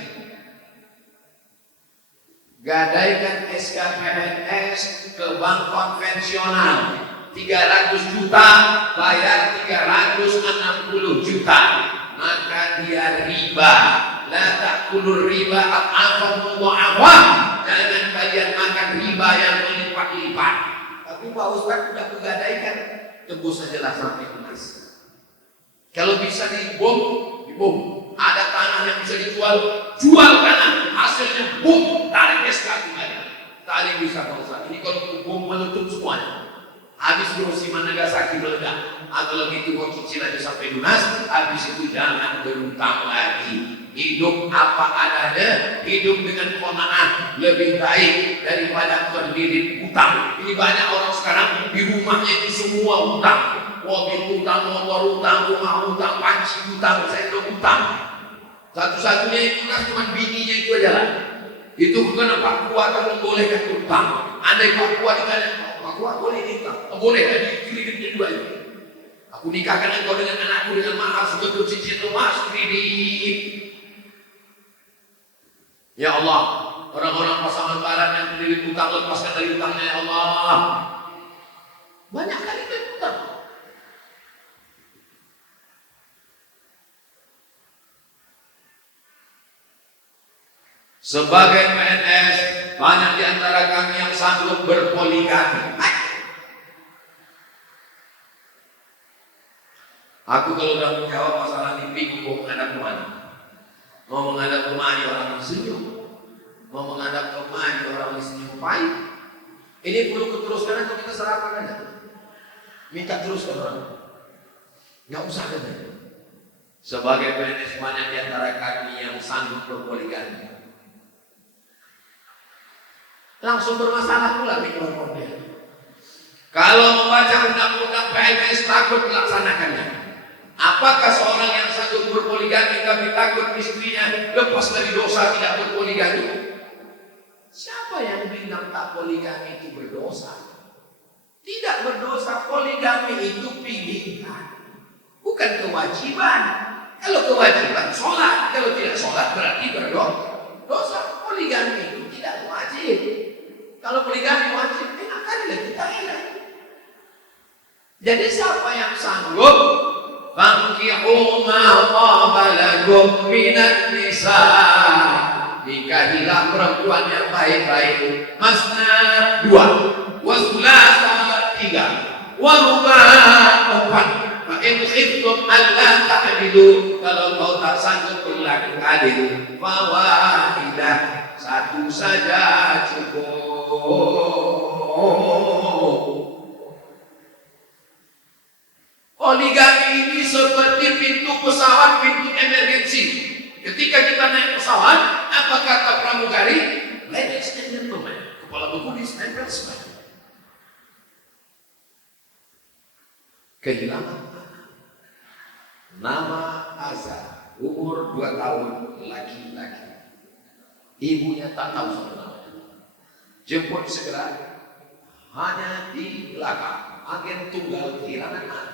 Gadaikan SKPNS ke bank konvensional 300 juta, bayar 360 juta, maka dia riba. La ta'kulur riba ad'afan mudha'afah. Jangan kalian makan riba yang berlipat-lipat. Tapi Pak Ustaz sudah menggadaikan, tebus sajalah sampai emas. Kalau bisa dibom. Ada tanah yang bisa dijual, jual tanah. Hasilnya bom, tarik SK kembali. Tadi bisa Pak Ustaz. Ini kalau bom meletup semuanya. Habis Hiroshima Nagasaki meledak, atau lebih itu kau cicil aja sampai lunas. Habis itu jangan berutang lagi. Hidup apa adanya, hidup dengan qanaah lebih baik daripada terlilit utang. Ini banyak orang sekarang di rumahnya itu semua utang. Mobil utang, motor utang, rumah utang, panci utang, sendok utang. Satu-satunya itu kan cuma bininya itu aja lah. Itu karena Pak Kuat membolehkan utang. Andai Pak Kuat ditanya, Pak Kuat boleh utang? Boleh, jadi kreditnya juga itu. Aku nikahkan engkau dengan anakku dengan mahar sebetul cincin emas, kredit. Ya Allah, orang-orang Pasaman Barat yang terlilit utang, lepaskan dari utangnya ya Allah. Banyak kali utang. Sebagai PNS, banyak di antara kami yang sanggup berpoligami. Aku kalau udah menjawab masalah ini bingung mau menghadap kemana. Mau menghadap kemana orang yang senyum, mau menghadap kemana orang yang senyum pahit. Ini perlu keteruskan atau kita serahkan aja? Minta teruskan orang. Nggak usah kan? Sebagai PNS banyak di antara kami yang sanggup berpoligami. Langsung bermasalah pula mikrofonnya. Kalau membaca undang-undang PNS takut melaksanakannya. Apakah seorang yang sanggup berpoligami tapi takut istrinya lepas dari dosa tidak berpoligami? Siapa yang bilang tak poligami itu berdosa? Tidak berdosa, poligami itu pilihan, bukan kewajiban. Kalau kewajiban sholat, kalau tidak sholat berarti berdosa. poligami itu tidak wajib. Kalau poligami wajib, enakan kita ya. Jadi siapa yang sanggup, fankihu ma taba lakum minan nisa, nikahilah perempuan yang baik-baik, masna 2, wasulasa 3, waruba 4. Fa in khiftum alla ta'dilu, kalau kau tak sanggup berlaku adil, fawahidah, 1 saja cukup. Poligami ini seperti pintu pesawat, pintu emergensi. Ketika kita naik pesawat, apa kata pramugari? Ladies and gentlemen, kepala berkulis nempel semua. Kehilangan nama Azhar, umur 2 tahun, laki-laki. Ibunya tak tahu siapa namanya. Jemput segera, hanya di belakang. Agen tunggal kehilangan anak.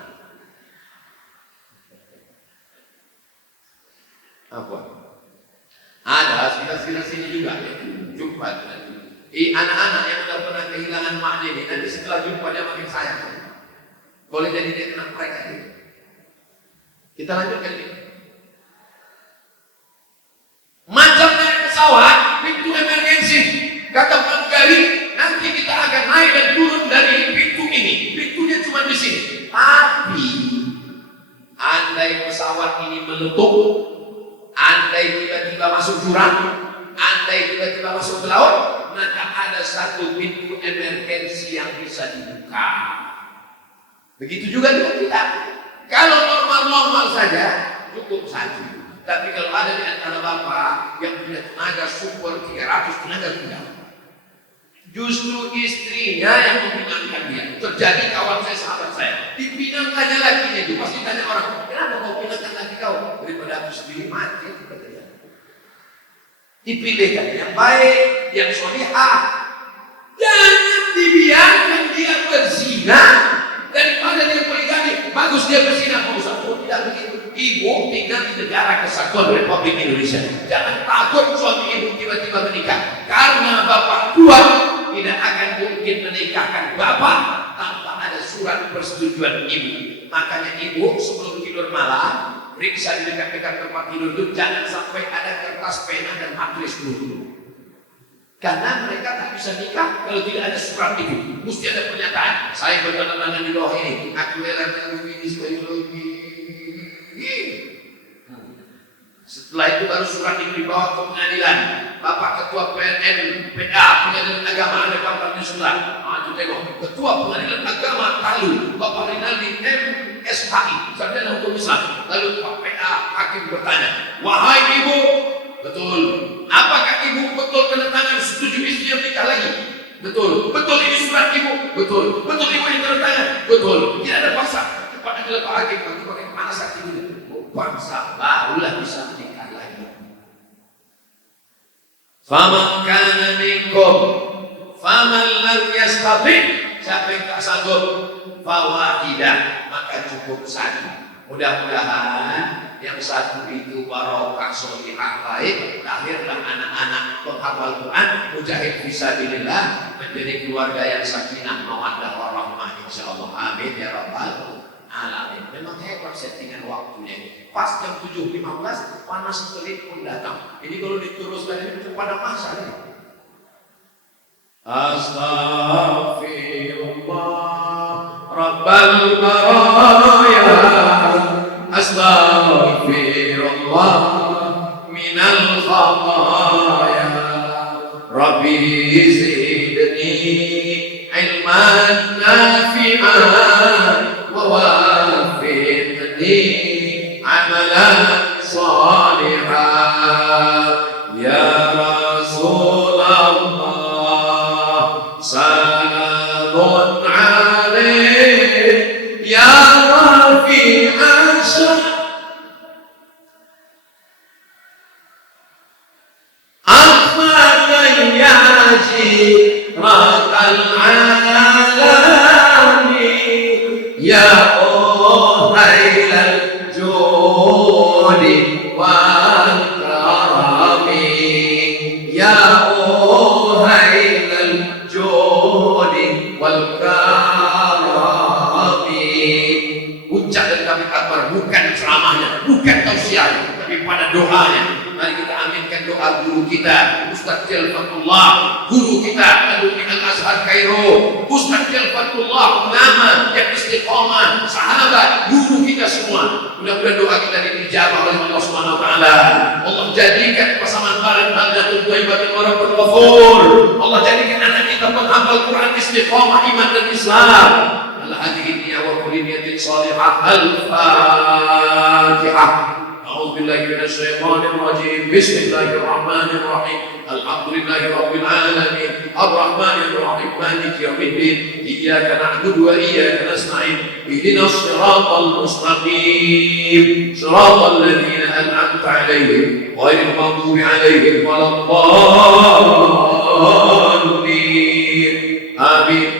Apa? Ada sekitar sini juga ya. Jumpa nanti. Anak-anak yang sudah pernah kehilangan maknya ini, nanti setelah jumpa dia makin sayang. Boleh jadi dia kena mereka ini. Kita lanjutkan ini. Macam naik pesawat, pintu emergensi. Kata pramugari, nanti kita akan naik dan turun dari pintu ini. Pintunya cuma di sini. Tapi, andai pesawat ini meletup, andai tiba-tiba masuk jurang, andai tiba-tiba masuk ke laut, maka ada 1 pintu emergensi yang bisa dibuka. Begitu juga dengan kita. Kalau normal-normal saja, cukup 1. Tapi kalau ada di antara bapak yang punya tenaga super 300 tenaga tunggal, justru istrinya yang memenangkan dia. Terjadi kawan saya, sahabat saya, dipinangkannya lakinya itu. Pasti tanya orang, kenapa kau pinangkan laki kau? Daripada aku sendiri mati. Dipilihkan yang baik, yang solihah. Jangan dibiarkan dia berzina daripada dia poligami. Bagus dia berzina, Pak Ustaz. Oh, tidak begitu. Ibu tinggal di negara kesatuan Republik Indonesia. Jangan takut suami ibu tiba-tiba menikah. Karena bapak tua tidak akan mungkin menikahkan bapak tanpa ada surat persetujuan ibu. Makanya ibu sebelum tidur malam, periksa di dekat-dekat tempat tidur itu jangan sampai ada kertas pena dan matris dulu. Karena mereka tak bisa nikah kalau tidak ada surat itu. Mesti ada pernyataan. Saya bertangan di bawah ini. Aku rela menunggu ini sebagai lagi. Setelah itu baru surat itu dibawa ke pengadilan. Bapak Ketua PNN PA, Pengadilan Agama Republik Indonesia. Itu tengok. Ketua Pengadilan Agama Talu, Bapak Rinaldi MSHI, Sarjana Hukum Islam. Lalu Pak PA hakim bertanya, wahai ibu, betul. Apakah ibu betul tanda tangan setuju istri yang nikah lagi? Betul. Betul ini surat ibu? Betul. Betul ibu yang tanda tangan? Betul. Tidak ada paksa. Cepat adalah Pak Hakim. Nanti pakai kemana saat ini? Paksa barulah bisa menikah lagi. Faman kana minkum faman lam yastati', siapa yang tak sanggup fawahidah, maka cukup 1. Mudah-mudahan yang 1 itu barokah solihah baik, lahirlah anak-anak penghafal Quran, mujahid fisabilillah, menjadi keluarga yang sakinah mawaddah warahmah insyaallah. Amin ya rabbal alamin. Memang hebat settingan waktunya ini. Pas jam 7.15 panas terik pun datang. Ini kalau diteruskan ini pada masa nih. Astaghfirullah Rabbal baraya, astaghfirullah minal khataya, Rabbi zidni ilman nafi'an wa wafiqni amalan salihan ya Rasulullah, salamun alaik ya rafi'an ahmadan ya jirat al-alamin ya أهيل الجود والكرم يا Kairo, Ustaz Fatullah ulama yang istiqamah, sahabat, guru kita semua. Mudah-mudahan doa kita dijawab oleh Allah Subhanahu wa taala. Allah jadikan pasangan bareng baldatul thayyibatul orang berghafur. Allah jadikan anak kita penghafal Quran, istiqamah iman dan Islam. Al-hadhihi niyya wa kulli niyatin salihah. Al-Fatihah. أعوذ بالله من الشيطان الرجيم بسم الله الرحمن الرحيم الحمد لله رب العالمين الرحمن الرحيم مالك يوم الدين إياك نعبد وإياك نستعين اهدنا الصراط المستقيم صراط الذين أنعمت عليهم غير المغضوب عليهم ولا الضالين آمين.